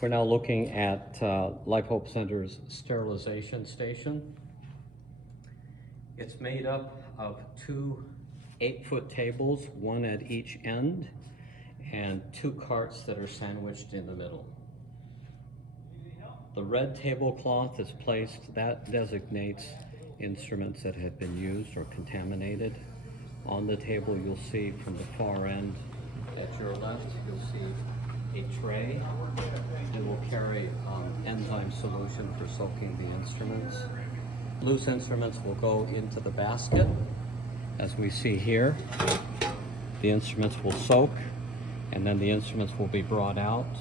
We're now looking at Life Hope Center's sterilization station. It's made up of two 8-foot tables, one at each end, and two carts that are sandwiched in the middle. The red tablecloth is placed, that designates instruments that have been used or contaminated. On the table, you'll see from the far end at your left, you'll see a tray that will carry enzyme solution for soaking the instruments. Loose instruments will go into the basket, as we see here. The instruments will soak, and then the instruments will be brought out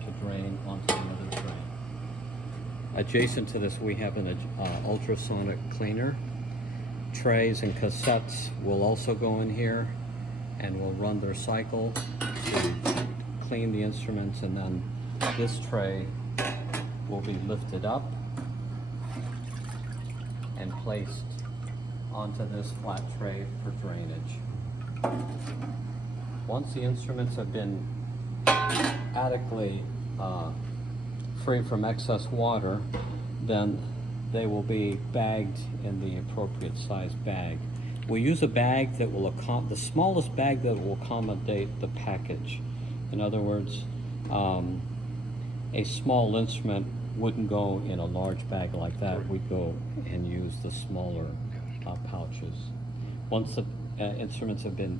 to drain onto the other tray. Adjacent to this, we have an ultrasonic cleaner. Trays and cassettes will also go in here and will run their cycle to clean the instruments, and then this tray will be lifted up and placed onto this flat tray for drainage. Once the instruments have been adequately free from excess water, then they will be bagged in the appropriate size bag. We use a bag that will the smallest bag that will accommodate the package. In other words, a small instrument wouldn't go in a large bag like that. We'd go and use the smaller pouches. Once the instruments have been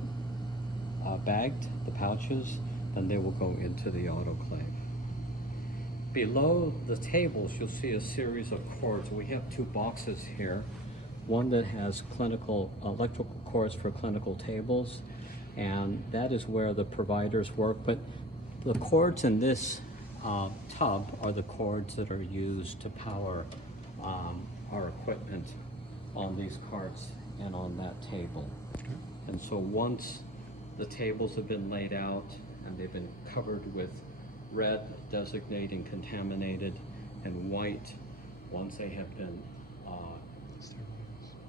bagged, the pouches, then they will go into the autoclave. Below the tables, you'll see a series of cords. We have two boxes here. One that has clinical electrical cords for clinical tables, and that is where the providers work. But the cords in this tub are the cords that are used to power our equipment on these carts and on that table. And so once the tables have been laid out and they've been covered with red designating contaminated and white once they have been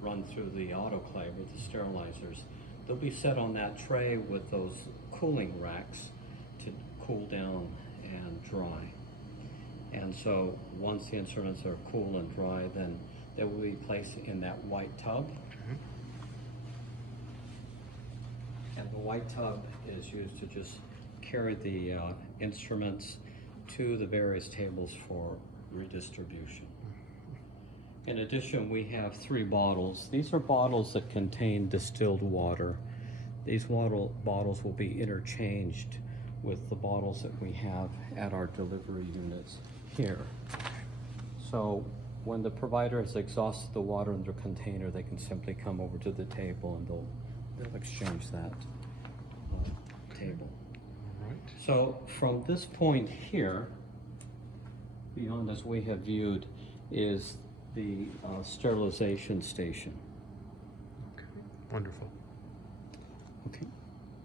run through the autoclave with the sterilizers, they'll be set on that tray with those cooling racks to cool down and dry. And so once the instruments are cool and dry, then they will be placed in that white tub. And the white tub is used to just carry the instruments to the various tables for redistribution. In addition, we have 3 bottles. These are bottles that contain distilled water. These bottles will be interchanged with the bottles that we have at our delivery units here. So when the provider has exhausted the water in their container, they can simply come over to the table and they'll exchange that table. All right. So from this point here, beyond as we have viewed, is the sterilization station. Okay, wonderful. Okay.